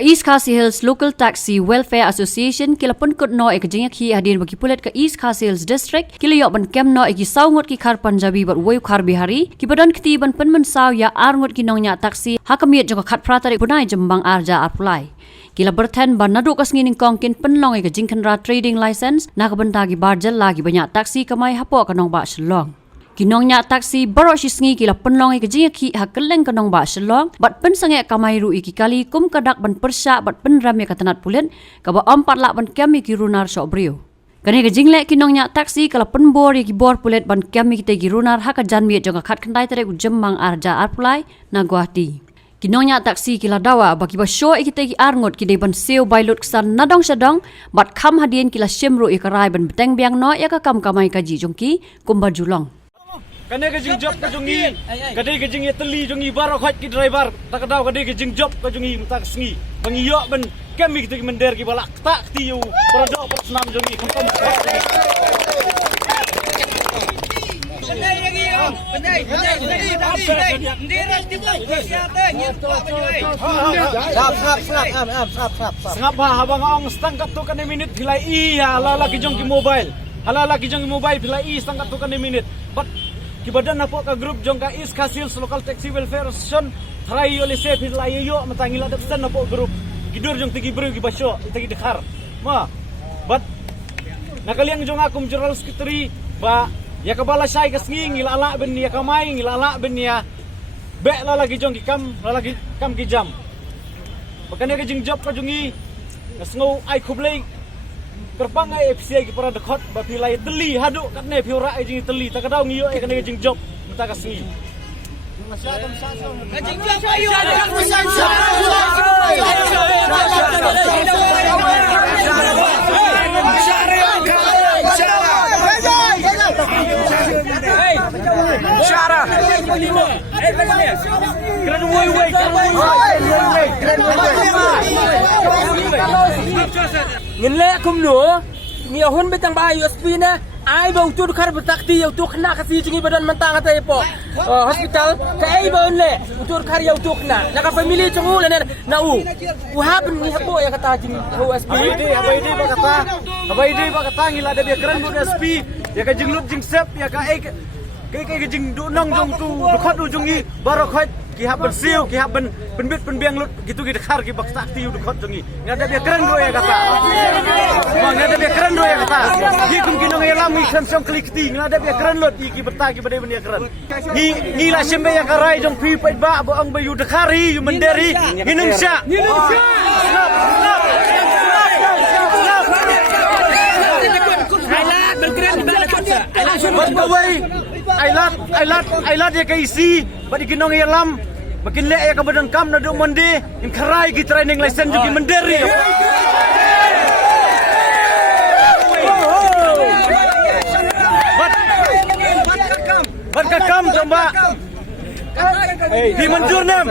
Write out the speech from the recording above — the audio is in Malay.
Ka East Khasi Hills Local Taxi Welfare Association kila pun kut no ek jengyak hi hadin bagi pulet ka East Khasi Hills District kila yok ban kem no ek saungot ki khar Punjabi bat wayu khar Bihari ki badan kiti ban pen men saw ya arngot ki nongnya taksi hakamiat jong khat pratari punai jembang arja arpulai kila berten ban nadu kas ngining kongkin penlong ek jingkhanra trading license na ka banta ki barjal lagi banyak taksi kamai hapo ka nong ba shlong kinongnya taksi baro shisngi kila penlong ek jingyak hi hakeleng ka nong ba shlong bat pen sange kamai ru iki kali kum kadak ban persya bat pen ram ya katanat pulen ka ba 4 lak ban kami ki runar sobrio kane ke jingle kinongnya taksi kala penbor ki bor pulet ban kami ki te runar haka janmi jong khat khandai tere jemmang arja arpulai na Guwahati kinongnya taksi kila dawa bagi ba show ikite ki arngot ki de ban seo bailot ksan nadong sadong bat kham hadien kila shemru ikarai ban beteng biang no ya ka kam kamai kaji jongki kumba julong kane ke jing job ka jongi kade ke jing teli jongi baro khat ki driver tak daw kade ke jing job ka jongi tak sngi bangi yo ben kami ki mender ki balak tak ti yu produk persnam jongi kom Sengap bah abang ong stangkat tu kan minit hilai iya ala ki jong ki mobile halala ki jong mobile hilai i stangkat tu kan minit but ki badan napo ka group jong ka East Khasi Hills Local Taxi Welfare Association try ole se hilai yo matangila dak san napo group gidur jong tigi bru ki basyo tigi dekhar ma but nakaliang jong akum general secretary ba ya kabala syai kasngi ngila ala ben ya kamai ngila ala ben ya be la lagi jong ki kam la lagi kam ki jam bakane ka jing job ka jongi ngasngo ai khublei kerpang ai FCI ki para dekhot ba pilai teli hadu katne phiura ai jing teli ta kadau ngiyo ai kane jing job mata kasngi jing job ayo Syara keren way ngenle kum no mi ahun betang ba USP na ai ba utur khar betakti ya utuk na kasi jingi badan mentang ata po hospital ka ai ba unle utur khar ya utuk na ka family chungu le na u hab ni habo ya kata jing USP abai ba kata ngila de keren USP ya ka jing lut jing sep ya ka ai cái jing du nong jong tu khot du jongi baro khot ki hab ben siu ki hab ben bit ben biang lut gitu ki dekhar ki baksa ti du khot jongi ngada be keren do ya kata ngada be keren do ya kata ki kum ki nong elam mi kham som klik ti ngada be keren lut ki beta ki bade ben ya keren ni la sembe ya karai jong pi pai ba bo ang be yu dekhar hi yu menderi Indonesia Ailat ya kaisi badi kinong yalam makin le ya kabadan kam na do monde in kharai ki training license juki menderi bat kam coba hi manjur nem